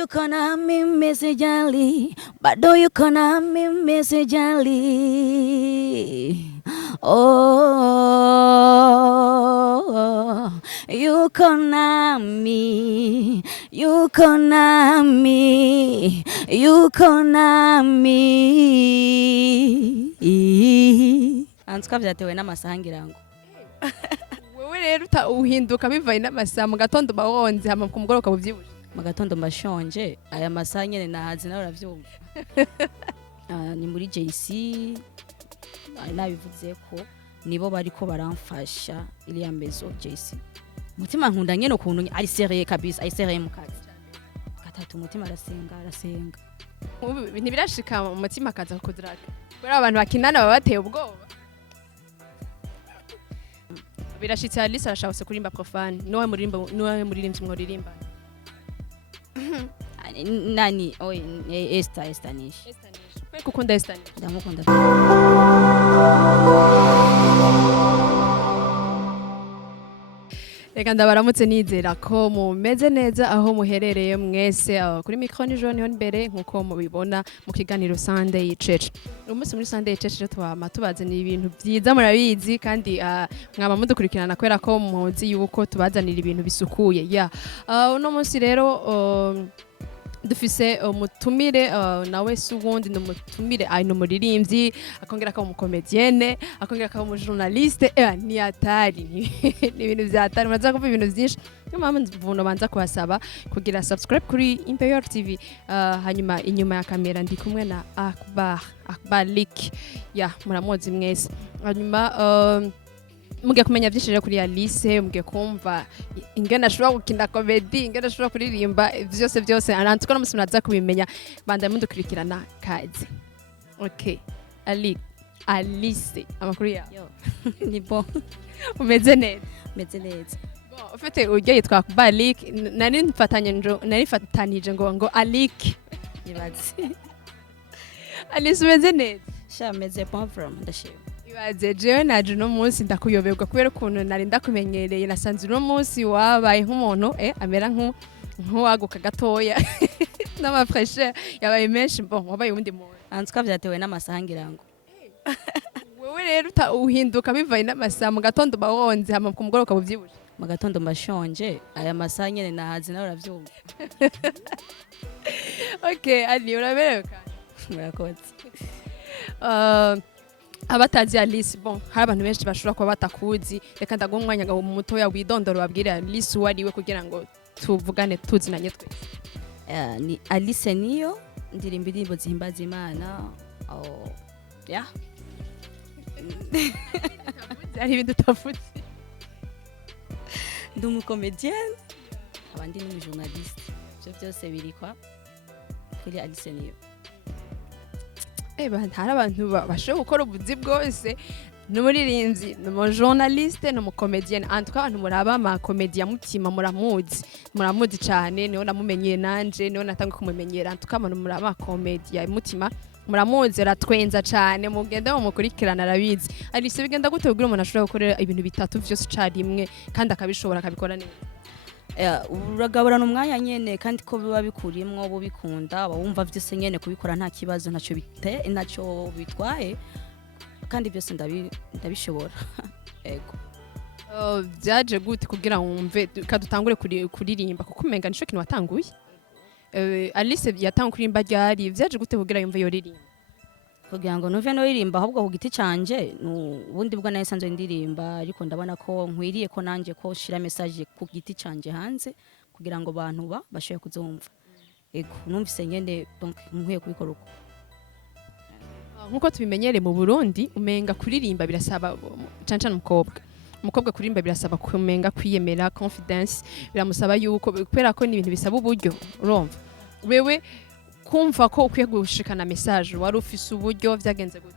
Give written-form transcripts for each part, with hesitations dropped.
yuko na mimi sijali, bado yuko na mimi sijali. Oh, yuko nami, yuko nami, yuko nami. Antuka vyatewe n'amasaha ngira ngo. Wewe rero uhinduka bivaye n'amasaha mu gatondo bawonze hama ku mugoroba uvyibushe. Mu gatondo mbashonje aya masaha nyene nahazi nawe uravyumva. Ni muri JC nabivuze ko nibo bariko baramfasha iriya mezo JC. Mutima nkunda nyene ukuntu ari serieux kabisa, ari serieux mu kazi. Gatatu mutima arasenga. Ntibirashika mu mutima kaza kudraga. Kubera abantu bakinana baba bateye ubwoba. Birashitse Alice arashaka kurimba profane. Nowe muririmbyi mworirimba. Nani oye Esther nishi. Kwe kukunda Esther nishi. Ndamukunda. Reka ndabaramutse nizera ko mumeze neza aho muherereye mwese kuri micro ni John imbere nkuko mubibona mu kiganiro Sunday Church. Umunsi muri Sunday Church tubazanira ibintu byiza murabizi kandi mwaba mudukurikirana kwera ko muzi yuko tubazanira ibintu bisukuye. Uno munsi rero dufise umutumire nawe subundi numutumire no muririmbyi akongera ko comedienne akongera ko mu journaliste ni atari ni ibintu byatari muraza kumva ibintu byinshi nyuma mvuno banza kubasaba kugira subscribe kuri Imperial TV hanyuma inyuma ya kamera ndi kumwe na Akbar Leak muramuzi mwese hanyuma mugiye kumenya byinshi rero kuri Alice mugiye kumva ingena ashobora gukina comedy ingena ashobora kuririmba byose arantuko no musimuraza kubimenya banda mundukurikirana kazi. Okay Alice amakuru yawe ni bon umeze neza bon ufite ujye yitwa Akbar Leak nari fatanije ngo Alik nibazi Alice umeze neza shameze bon from ndashima ibaze jewe naje no munsi ndakuyoberwa kubera ukuntu nari ndakumenyereye nasanze no munsi wabaye nk'umuntu amera nk'uwaguka gatoya n'ama fraîcheur yabaye menshi bon wabaye undi muntu antuka vyatewe n'amasaha ngira ngo. Wewe rero uhinduka bivaye n'amasaha mu gatondo bawonze hama ku mugoroba uvyibushe. Mu gatondo mbashonje aya masaha nyene nahazi nawe uravyumva. Okay ali uraberewe kandi murakoze. Abatazi Alice bon hari abantu benshi bashobora kuba batakuzi reka ndaguha umwanya ngo mutoya widondoro babwire Alice wariwe kugira ngo tuvugane tuzinanye twe. Ni Alice niyo ndirimba indirimbo zihimbaza Imana ari ibintu utavutse. Ndi comedien abandi ni journaliste byo byose birikwa kuri Alice niyo. Hari abantu bashobora gukora ubuzi bwose n'umuririmbyi n'umujournaliste n'umukomedienne antuka abantu muraba ama comedie mutima muramuzi cyane niho namumenyeye nanje niho natanga kumumenyera antuka abantu muraba comedie mutima muramuzi ratwenza cyane mugende mukurikirana arabizi Alice bigenda gute kugira umuntu ashobora gukora ibintu bitatu byose carimwe kandi akabishobora akabikora neza. Uragaburana umwanya nyene kandi ko biba bikurimwo bo bikunda bawumva byose nyene kubikora nta kibazo ntacyo bitwaye kandi byose ndabishobora. Ego byaje gute kugira wumve kadutangure kuririmba kuko umenga nico kintu watanguye. Alice yatanguye kuririmba ryari byaje gute kugira yumve yo ririmba kugira ngo nuve no ririmba ahubwo ku giti canje ubundi bwo nayo sanzwe ndirimba ariko ndabona ko nkwiriye ko nanje ko shira message ku giti canje hanze kugira ngo abantu bashoye kuzumva. Ego numvise nyene donc nkwiye kubikora uko nkuko tubimenyere mu Burundi umenga kuririmba birasaba cancana umukobwa kuririmba birasaba kumenga kwiyemera confidence biramusaba yuko kubera ko ni ibintu bisaba uburyo urumva wewe kumva ko ukwiye gushikana message wari ufise uburyo vyagenze gute.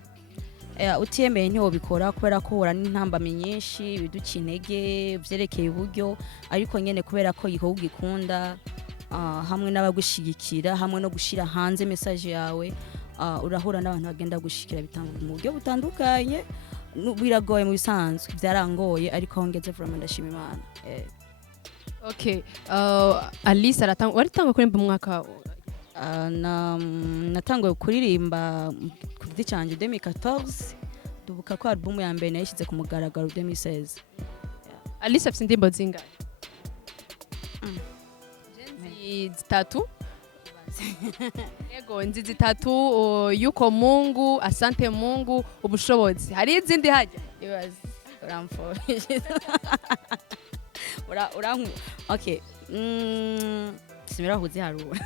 Utiyemeye ntiwo bikora kubera ko hura n'intambamye nyinshi biduca intege vyerekeye uburyo ariko nyene kubera ko igihugu gikunda hamwe n'abagushigikira hamwe no gushira hanze message yawe urahura n'abantu bagenda gushikira bitanga mu buryo butandukanye biragoye mu bisanzwe byarangoye ariko ngeze vraiment ndashima Imana. Okay. Alice waritanga kuririmba mu mwaka natanguye kuririmba ku giti cyanjye 2014 dubuka ko album ya mbere nayishyize ku mugaragaro 2016. Alice afite indirimbo zingahe? Nzi zitatu. Yego nzi zitatu, yuko Mungu, asante Mungu, ubushobozi. Hari izindi hajya? Ibaze uramfoshe. Okay. Simira kuziharura.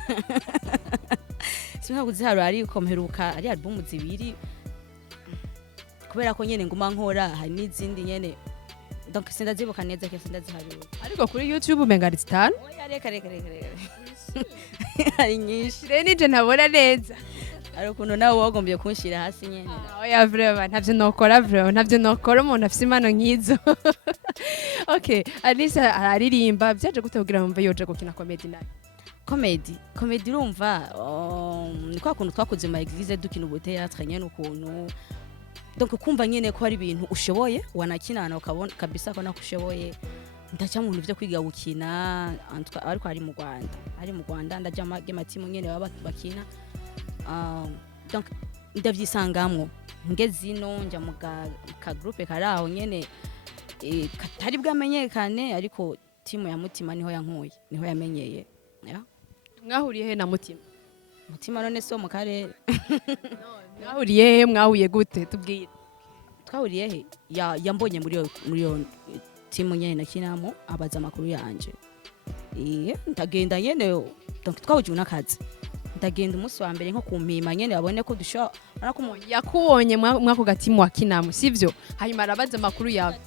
Simira kuziharura ariko mperuka ari album zibiri. Kubera ko nyene nguma nkora hari n'izindi nyene. Donc sindazibuka neza ke sindaziharura. Ariko kuri YouTube umenga ari zitanu? Oya reka. Hari nyinshi. Rero nije ntabona neza. Ari ukuntu nawe wagombye kunshira hasi nyene. Oya vraiment ntavyo nokora umuntu afise impano nk'izo. Okay, Alice araririmba byaje gute kugira ngo mve yoje gukina comedy nayo? Comedie urumva ni kwa kuntu twakoze ma église dukina ubuteatre nyene ukuntu. Donc kumva nyene ko ari ibintu ushoboye wanakinana ukabona kabisa ko nakushoboye. Ndaca mu bintu byo kwiga gukina ariko ari mu Rwanda ndaja amatimu nyene baba bakina. Donc ndavyisangamwo ngezino nja mu ka groupe karaho nyene katari bwamenyekane ariko timu ya Mutima niho yankuye niho yamenyeye. Mwahuriye he na Mutima none so mu karere? Mwahuriye he, mwahuye gute tubwire? Twahuriye he yambonye muri yo timu nyene nakinamo abaza makuru yanje. Ndagenda nyene donc twahuje n'akazi. Ndagenda umunsi wa mbere nko kumpima nyene babone ko dusho yakubonye mwako gatimu wakinamo sivyo, hanyuma arabaza makuru yawe.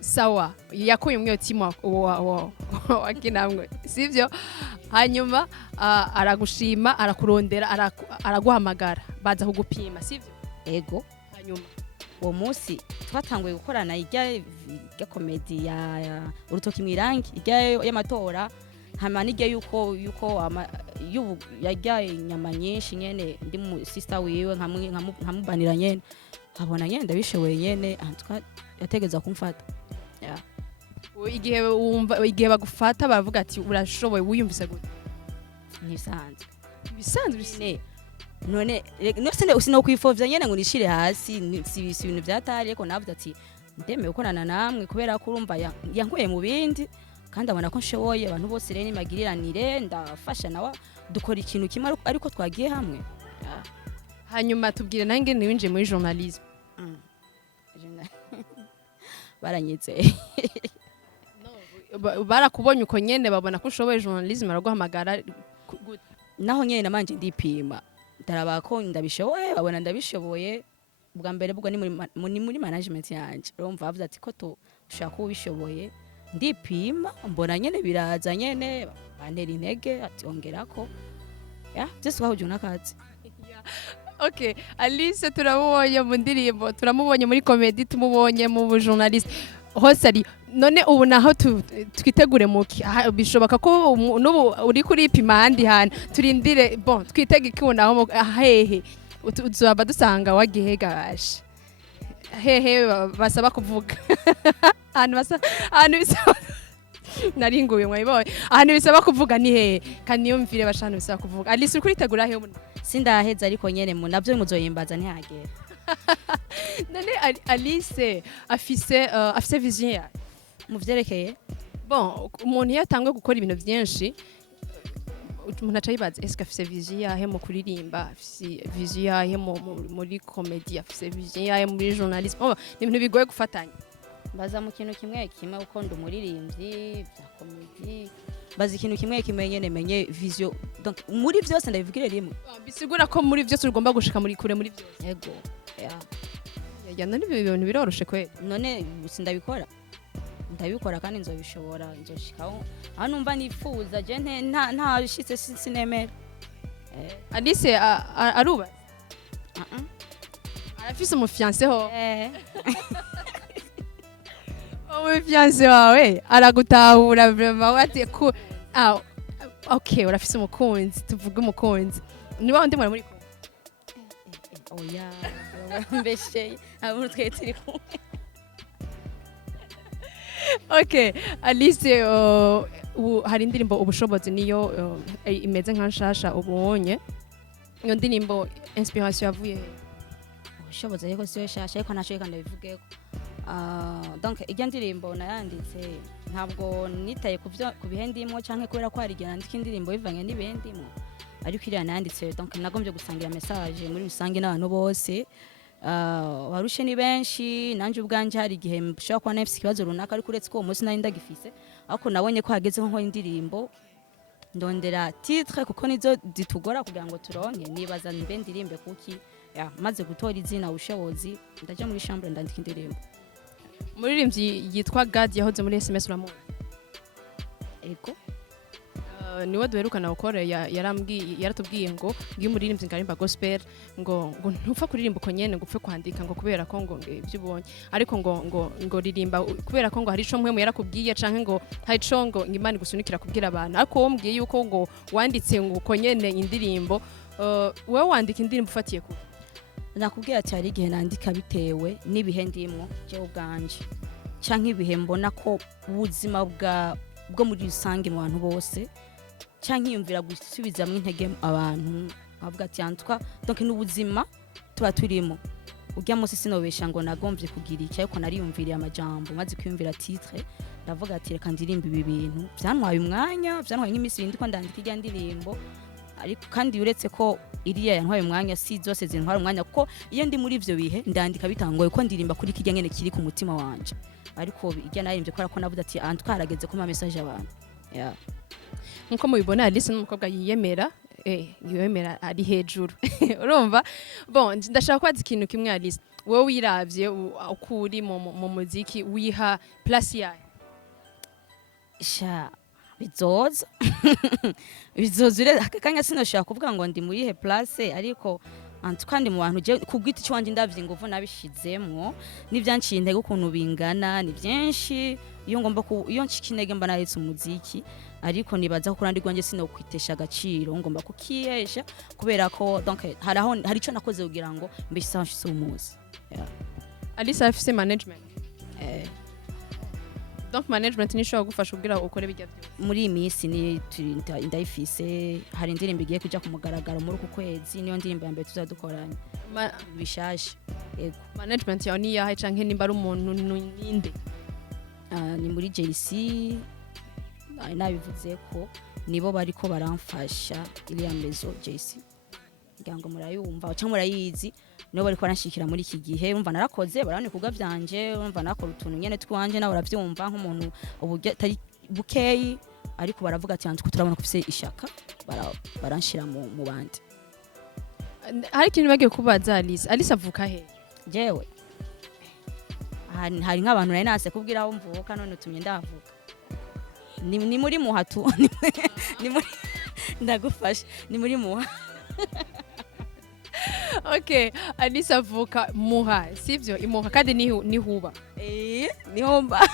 Sawa, yakuye mwe timu wakinamwe sivyo, hanyuma aragushima arakurondera araguhamagara baza kugupima sivyo. Ego hanyuma uwo munsi twatanguye gukorana ijya comedie ya urutoki mwirangi ijya y'amatora. Hama nijya yuko yajya inyama nyinshi nyene ndi mu sister wiwe nkamubanira nyene abona nyene ndabishoboye nyene yategeza kumfata. Igihe bagufata bavuga ati urashoboye wiyumvise gute? Bisanzwe none usino kwifovya nyene ngo nishire hasi si ibintu byatari ariko navuze ati ndemeye gukorana namwe kubera ko urumva yankuye mu bindi kandi abona ko nshoboye abantu bose rero nimagiriranire ndafasha nawe dukora ikintu kimwe ariko twagiye hamwe. Hanyuma tubwire nange niwinje muri journalisme. Baranyitse. Barakubonye uko nyene babona ko ushoboye journalisme araguhamagara naho nyene namanje ndipima ndaraba ko ndabishoboye babona ndabishoboye bwa mbere bwo ni muri management yanje urumva bavuze ati ko tushaka ubishoboye ndipima mbona nyene biraza nyene bantera intege ati ongerako byose twahuje n'akazi. Okay, Alice turamubonye mu ndirimbo, turamubonye muri comedy, tumubonye mu journalist hose ari none ubu naho twitegure muki bishoboka ko nubu uri kuri pima handi hana turindire bon twitege kibonaho hehe uzaba dusanga wagihega bashe hehe basaba kuvuga ahantu bisaba naringuye mwayibonye ahantu bisaba kuvuga ni hehe kandi yumvire bashano bisaba kuvuga. Alice uri kuritegura hehe ubu? Sindaheza ariko nyene mu navyo muzoyimbaza ntihagera. None Alice afise vision ya mu vyerekeye bon umuntu yatangwe gukora ibintu byinshi umuntu acayibaza est-ce que afise vision yahe mu kuririmba, afise vision yahe muri comedy, afise vision yahe muri journalisme. Ni ibintu bigoye gufatanya. Baza mu kintu kimwe uko ndumuririmbyi bya comedy baza ikintu kimwe nyene menye vision donc muri byose ndabivugire rimwe. Bisigura ko muri byose ugomba gushika muri kure muri byose. Yego none ibintu biroroshe kwe none ndabikora kandi nzobishobora nzoshikaho aho numva nifuza je nta bishitse sinemera. Alice aruba arafise umufiance ho umufiance wawe aragutahura vraiment wati ku okay urafise umukunzi tuvuge umukunzi niba ndi muri oya mbeshe abo twetiri kumwe. Okay, Alice hari indirimbo ubushobozi niyo imeze nka nshasha ubonye iyo ndirimbo inspiration yavuye he? ubushobozi ariko siyo shasha ariko ntaco reka ndabivugeko. Donc irya ndirimbo nayanditse ntabwo nitaye ku bihe ndimo canke kubera ko hari igihe nandika indirimbo bivanye n'ibihe ndimo, ariko iriya nayanditse donc nagombye gusangira message muri rusange n'abantu bose. Warushe ni benshi nanje ubwanje hari igihe mbishobora kuba nafise ikibazo runaka ariko uretse ko uwo munsi nari ndagifise, ariko nabonye ko hageze nko indirimbo ndondera titre kuko nizo zitugora kugira ngo turonke, nibaza mbe ndirimbe kuki maze gutora izina ubushobozi ndaje muri chambre ndandika indirimbo. Umuririmbyi yitwa God yahoze muri SMS uramuzi? Ego niwe duherukana gukora yaratubwiye ngo ngiye umuririmbyi ngarimba gospel ngo ntupfa kuririmba uko nyene ngo upfe kwandika ngo kubera ko ngo ibyo ubonye, ariko ngo ririmba kubera ko ngo hari ico mpwemu yarakubwiye canke ngo hari ico ngo Imana igusunikira kubwira abantu, ariko wo mbwiye yuko ngo wanditse ngo uko nyene indirimbo. Wewe wandika indirimbo ufatiye ku nakubwira ati hari igihe nandika bitewe n'ibihe ndimo je ubwanje canke ibihe mbona ko ubuzima bwo muri rusange mu bantu bose canke yumvira gusubizamwe intege abantu avuga ati antwa donc n'ubuzima tuba turimo. Urya munsi sinobesha ngo nagombye kugira iki, ariko nariyumviriye amajambo maze kwiyumvira titre ndavuga ati reka ndirimba ibi bintu byantwaye umwanya byantwaye nk'imisi ndiko ndandika irya ndirimbo, ariko kandi uretse ko iriya yantwaye umwanya si zose zintwara umwanya kuko iyo ndi muri ivyo bihe ndandika bitangoye ko ndirimba kuri kirya nyene kiri ku mutima wanje, ariko irya naririmbye kubera ko navuga ati antwarageze ko ma message abantu nkuko mubibona Alice n'umukobwa yiyemera ari hejuru urumva. Bon ndashaka kwaza ikintu kimwe Alice, wowe wiravye ukuri mu muziki wiha place yayo sha bizoza bizozure akanya sinoshaka kuvuga ngo ndi muri he place, ariko kandi mu bantu je kubwita cyo wanje ndavye ingufu nabishizemwo n'ivyanciye intege ukuntu bingana ni byinshi, iyo ngomba iyo nshikintege mba naretse umuziki, ariko nibaza ko kurandi rwanje sinokwitesha agaciro ngomba kukiyesha kubera ko donc hari ico nakoze kugira ngo mbishisa nshise umuzi. Alice afise management donc management nisho gufasha kugira ukore bijya byo muri iyi minsi ni ndayifise. Hari indirimbo igiye kuja ku mugaragaro muri uku kwezi, niyo ndirimbo ya mbere tuzadukoranye bishashe. Ego management yawe ni yahe canke nimba ari umuntu ninde? Ni muri JC nabivuze ko nibo bariko baramfasha iriya mezo JC ngira ngo murayumva cyangwa murayizi, nibo bariko baranshikira muri iki gihe. Urumva narakoze barane kuga byanje, urumva nakora utuntu nyene twanje nawe uravyumva nk'umuntu uburyo tari bukeyi, ariko baravuga ati antu turabona ko ufise ishaka baranshira mu bandi. Hari ikintu bagiye kubaza Alice avuka he? Jewe hari nk'abantu nari nase kubwira aho mvuka none utumye ndavuka ni muri muhatu ni muri ndagufasha ni muri muha. Okay, Alice avuka muha sivyo imuha kandi ni huba ni homba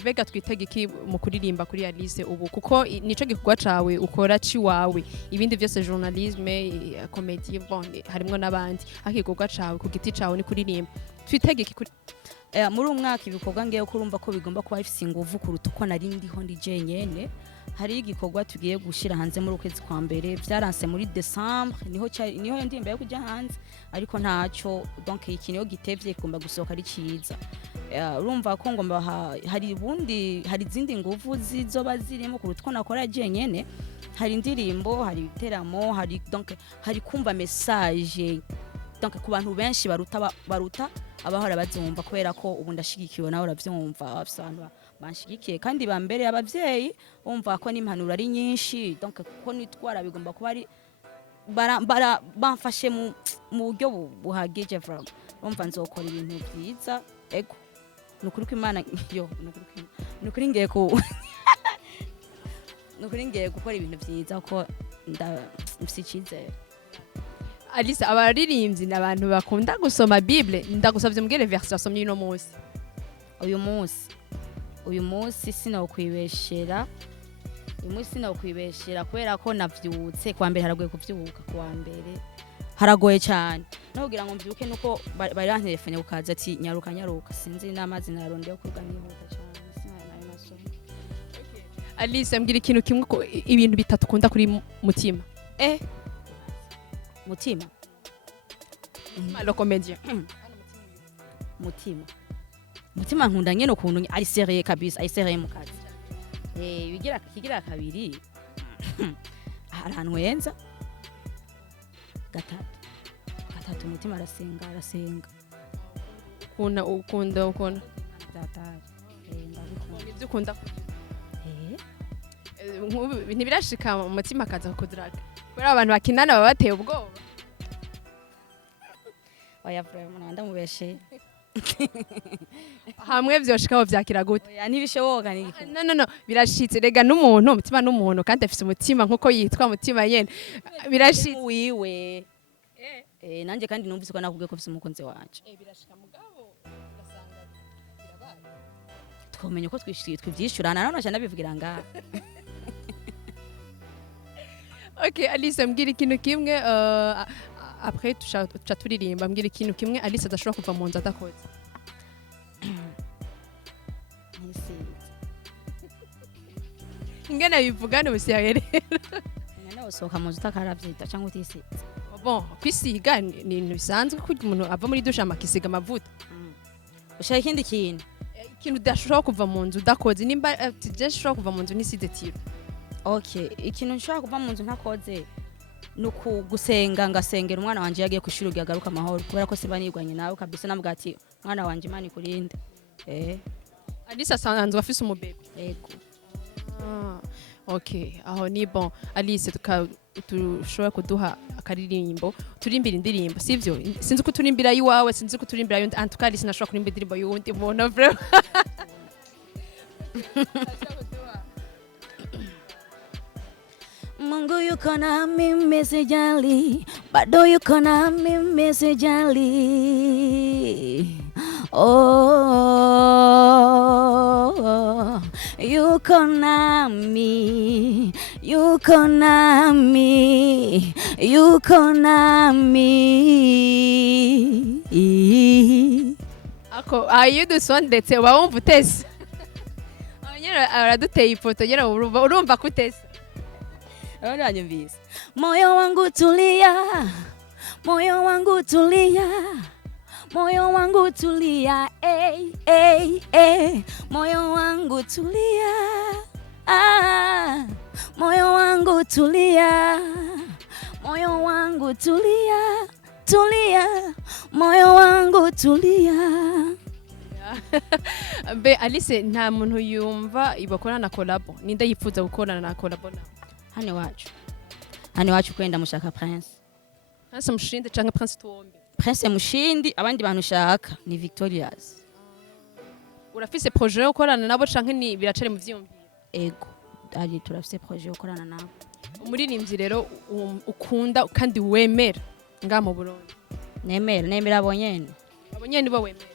Mbega twitege iki mu kuririmba kuri Alice ubu kuko nico gikorwa cawe ukora ci wawe, ibindi byose journalisme comedie bon harimo nabandi, akikorwa cawe ku giti cawe ni kuririmba. Twitege iki kuri muri umwaka ibikorwa ngiye kurumva ko bigomba kuba bifise ingufu kuruta uko nari ndiho ndi jenyene. Hari igikorwa tugiye gushira hanze muri ukwezi kwa mbere, byaranse muri December niho ndimba yo kujya hanze, ariko ntaco donc iki niyo gitevye igomba gusohoka ari ciza. Urumva ko ngomba hari izindi nguvu zizoba zirimo kuruta uko nakora jenyene. Hari indirimbo, hari ibiteramo, hari kumva message donc ku bantu benshi baruta abahora bazumva, kubera ko ubu ndashigikiwe nawe uravyumva abantu banshigikiye kandi bambere abavyeyi umva ko n'impanuro ari nyinshi, donc ko nitwara bigomba kuba ari bamfashe mu buryo buhagije vraiment. Umva nzokora ibintu byiza. Ego nukuri ko Imana yo nukuri ngiye gukora ibintu byiza ko ndafise Alice abaririmbyi n'abantu bakunda gusoma Bible, ndagusavye mbwire verse asomye ino munsi. Uyu munsi sinokwibeshera kubera ko navyutse kwa mbere haraguye kuvyuka kwa mbere haragoye cyane no kugira ngo mbyuke nuko bari bantelefone ukaza ati nyaruka sinzi n'amazi naronde yo kuruga nihuta cyane sinari nasoma. Alice mbwira ikintu kimwe ko ibintu bitatu ukunda kuri mutima. Mutima le comédien. Mutima nkunda nyene ukuntu ari sérieux kabisa ari sérieux mu kazi. Kigira kabiri ahantu yenza gatatu mutima arasenga ukunda zatari ndabikunda ibyo ukunda ntibirashika mu mutima akaza kuduraga kubera abantu bakinana baba bateye ubwoba. oya vraiment ndamubeshe hamwe vyoshikaho vyakira gute? oya ntibishoboka ni no birashitse rega n'umuntu umutima n'umuntu kandi afise umutima nkuko yitwa mutima nyene birashitse wiwe nanje kandi numvise ko nakubwiye ko afise umukunzi wanje birashika mugabo ugasanga birabaye twomenye ko twivyishurana none cyane nabivugira ngaha. Okay Alice mbwira ikintu kimwe après tuca turirimba mbwira ikintu kimwe Alice adashobora kuva mu nzu adakoze. ingene bivugana ubusiyaye rero ngene usohoka mu nzu utakaravye cyangwa utisize. Bon kwisiga ni ibintu bisanzwe ko umuntu ava muri dusha amakisiga amavuta. Ushaka ikindi kintu ikintu udashobora kuva mu nzu udakoze nimba je nshobora kuva mu nzu nisize tiro. Okay ikintu nshobora kuva mu nzu ntakoze nuko gusenga ngasengera umwana wanje yagiye kwishuri agaruka amahoro kubera ko siba nirwanye nawe kabisa nabwo ati mwana wanje Imana ikurinde. Alice asanzwe afise umubebe. Yego. Okay aho ni bon Alice tushobora kuduha akaririmbo turimbira indirimbo sivyo sinzi ko turimbira yiwawe sinzi ko turimbira yundi en tout cas Alice nashobora kurimbira indirimbo yundi mbona vraiment. Mungu yuko nami msijali, bado yuko nami msijali. Oh, yuko nami, yuko nami, yuko nami. Ako ayudusondetse uba wumva utese. Abanyera araduteye ifoto nyera urumva kutese. Nyumvise moyo wangu tulia, moyo wangu tulia, moyo wangu tulia, moyo wangu tulia, moyo wangu tulia, moyo wangu tulia, tulia, moyo wangu tulia. Be Alice nta muntu yumva ibakorana na collabo ninde yifuza gukorana na collabo na hane wacu kwenda mushaka Prince Mushindi canke Prince Tuombe. Prince Mushindi abandi bantu shaka ni Victorious. Urafise projet yo gukorana nabo canke ni biracari mu vyumviro? Ego ari turafise projet yo gukorana nabo. Umuririmbyi rero ukunda kandi wemera nga mu Burundi? Nemera abonyene bo wemera.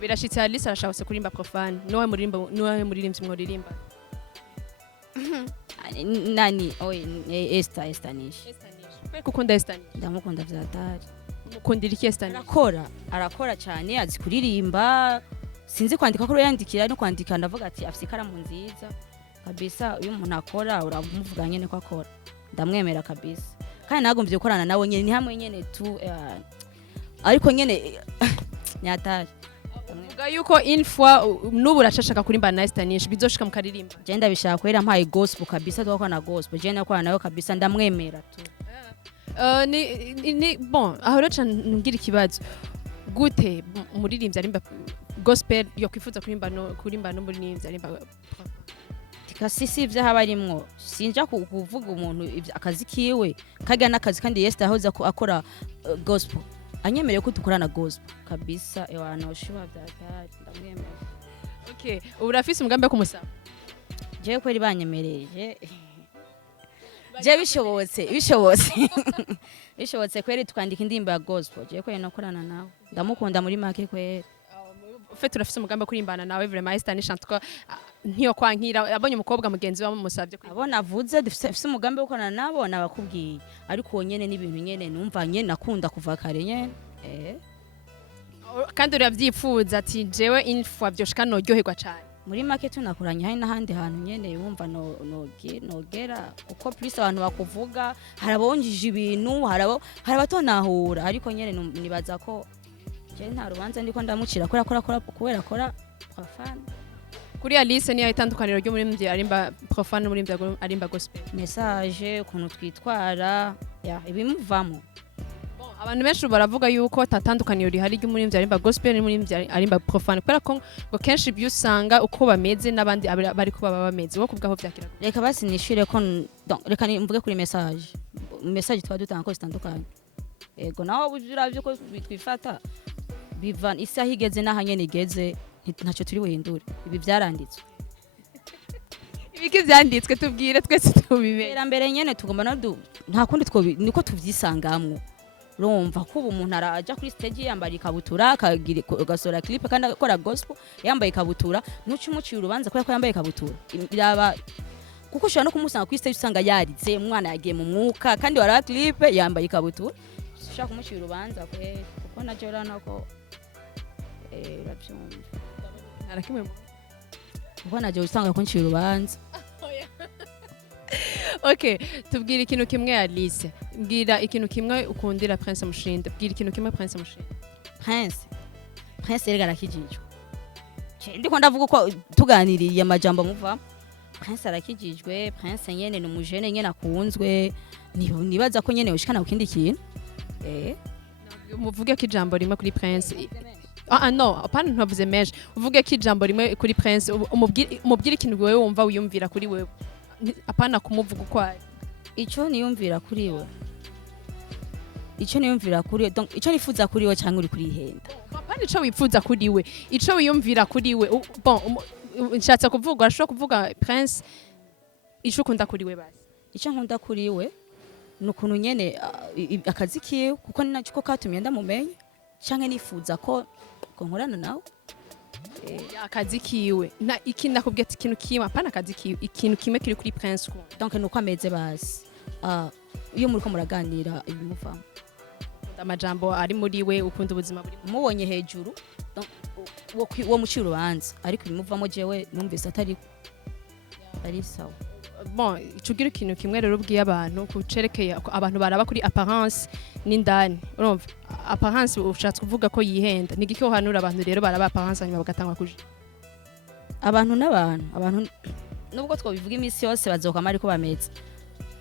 Birashitse Alice arashaka kurimba profane nowe muririmbyi mworirimba nani Esther nishi kukunda Esther ndamukunda vyatari. Mukundira iki Esther? Arakora cyane azi kuririmba sinzi kwandika ko yandikira no kwandika ndavuga ati afise ikaramu nziza kabisa uyu umuntu akora uramuvuga nyene ko akora ndamwemera kabisa kandi nagomvye gukorana nawe nyene ni hamwe nyene tu ariko nyene nyatari uvuga yuko une fois nubu urashaka kurimba na Esther nishi bizoshika mukaririmba. Je ndabishaka kwera mpaye gospel kabisa twakora na gospel je nakora nayo kabisa ndamwemera tu. Ni bon aho rero ngira ikibazo gute umuririmbyi arimba gospel yo kwifuza kurimba no muririmbyi arimba tikasisi ivyo habarimwo sinja kuvuga umuntu akazi kiwe kaga nakazi kandi Esther ahoza akora gospel anyemereye ko dukorana gospel kabisa ewana ushiba byatari ndamwemera. Okay urafise umugambi wo kumusaba? Je kweri banyemereye je bishobotse kweri tukandika indirimbo ya gospel je kweri nokorana nawe ndamukunda muri make kweri. Ufite urafise umugambi wo kurimbana nawe vraiment Esther ni chante ko ntiyo kwankira abonye umukobwa mugenzi wawe musavye abo navuze dufise umugambi wo gukorana nabo nabakubwiye ariko uwo nyene n'ibintu nyene numva nyene nakunda kuva kare nyene kandi uravyipfuza ati jewe info vyoshika noryoherwa cane muri make tunakoranye hari n'ahandi hantu nyene wumva nogera uko plus abantu bakuvuga harabonjije ibintu harabatonahura ariko nyene nibaza ko je nta rubanza ndiko ndamucira kubera akora profane kuri Alice niyo itandukaniro ryo muri mvye arimba profane muri mvye arimba gospel message ukuntu twitwara ibimuvamo abantu benshi baravuga yuko tatandukaniro rihari ryo muri mvye arimba gospel muri mvye arimba profane kubera ko ngo kenshi byusanga uko bameze n'abandi bari ko baba bameze wo kubgaho vyakira reka basi nishire ko reka mvuge kuri message twa dutanga ko zitandukanye ego naho uravye ko bitwifata biva isaha igeze n'ahanyene igeze ntacyo turi buhindure ibi byaranditswe ibiki byanditswe tubwire twese tubibera mbere nyene tugomba nta kundi niko tuvyisangamwo urumva ko umuntu araja kuri stage yambara ikabutura agasora clip kandi akora gospel yambaye ikabutura nuci umuciye urubanza ko yambaye ikabutura biraba kuko ushobora no kumusanga kuri stage usanga yaritse umwana yagiye mu mwuka kandi wara clip yambaye ikabutura ushaka kumuciye urubanza kuko naje urana ko urabyumva narakimwe kuko naje usanga ko nciye urubanza Okay, tubwira ikintu kimwe Alice. Mbwira ikintu kimwe ukundira Prince Mushinde. Bwira ikintu kimwe Prince Mushinde. Prince rega arakijijwe. Ndiko ndavuga ko tuganiriye amajambo muva. Prince arakijijwe, Prince nyene ni umujene nyene akunzwe. Nibaza ko nyene ushikana ku kindi kintu. Muvuge ko ijambo rimwe kuri Prince. No, apana ntavuze menshi. Uvuge ko ijambo rimwe kuri Prince, umubwira ikintu wewe wumva wiyumvira kuri wewe. Apana kumuvuga uko ari. Ico niyumvira kuri we. Donc ico nifuza kuri we cyangwa uri kuri ihenda. Apana ico wifuza kuri we. Ico wiyumvira kuri we. Bon, nshatse kuvuga arashobora kuvuga Prince ico ukunda kuri we basi. Ico nkunda kuri we nukuntu nyene akazi kiwe kuko ninacyo katumye ndamumenye canke nifuza ko nkorana nawe. Akazi kiwe na ikindi nakubwiye ati ikintu kimwe apana akazi kiwe ikintu kimwe kiri kuri Prince ko donc nuko ameze basi iyo muri ko muraganira ibimuvamo amajambo ari muri we ukunda ubuzima buri mubonye hejuru wo muci urubanza ariko ibimuvamo jewe numvise atari sawa. Bon icugira ikintu kimwe rero ubwiye abantu kucerekeye abantu baraba kuri apparence n'indani urumva apparence ushatse kuvuga ko yihenda nigiki uhanura abantu rero baraba apparence hanyuma bagatangwa kuje abantu nubwo twobivuga imisi yose bazokama ariko bameze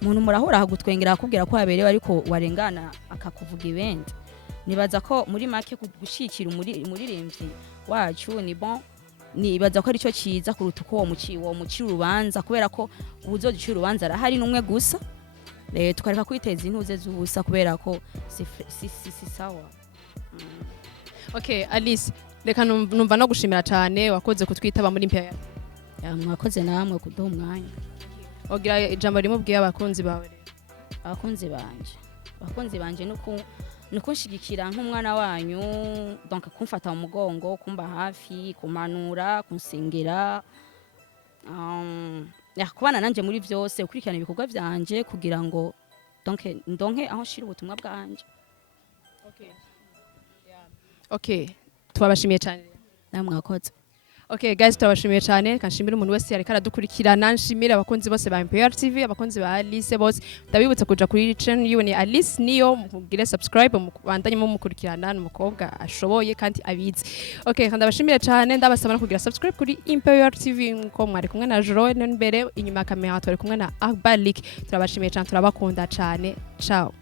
umuntu murahora hagutwengera akubwira ko yaberewe ariko warengana akakuvuga ibindi nibaza ko muri make gushikira umuririmbyi wacu ni bon nibaza ko ari cyo kiza kuruta uko uwo muci urubanza kubera ko ubuzogica urubanza arahari n'umwe gusa tukareka kwiteza intuze z'ubusa kubera ko si sawa. Okay Alice reka numva no gushimira cyane wakoze kutwitaba muri Imperial. Mwakoze namwe kuduha umwanya. Ogira ijambo rimubwiye abakunzi bawe rero. Abakunzi banje nuko nshigikira nk'umwana wanyu donc kumfata mu mugongo kumba hafi kumanura kunsengera kubana nanje muri byose ukurikirana ibikorwa byanje kugira ngo donc ndonke aho shira ubutumwa bwanje. Okay twabashimiye cyane namwe mwakoze. Okay guys twabashimiye cyane kanshimira umuntu wese yari karadukurikirana nshimira abakunzi bose ba Imperial TV abakunzi ba Alice bose ndabibutsa kuja kuri channel yiwe ni Alice niyo mugire subscribe mubandanye mu mukurikirana n'umukobwa ashoboye kandi abizi. Okay ndabashimiye cyane ndabasaba no kugira subscribe kuri Imperial TV nko mwari kumwe na Joro n'imbere inyuma ya kamera twari kumwe na Akbalik turabashimiye cyane turabakunda cyane ciao.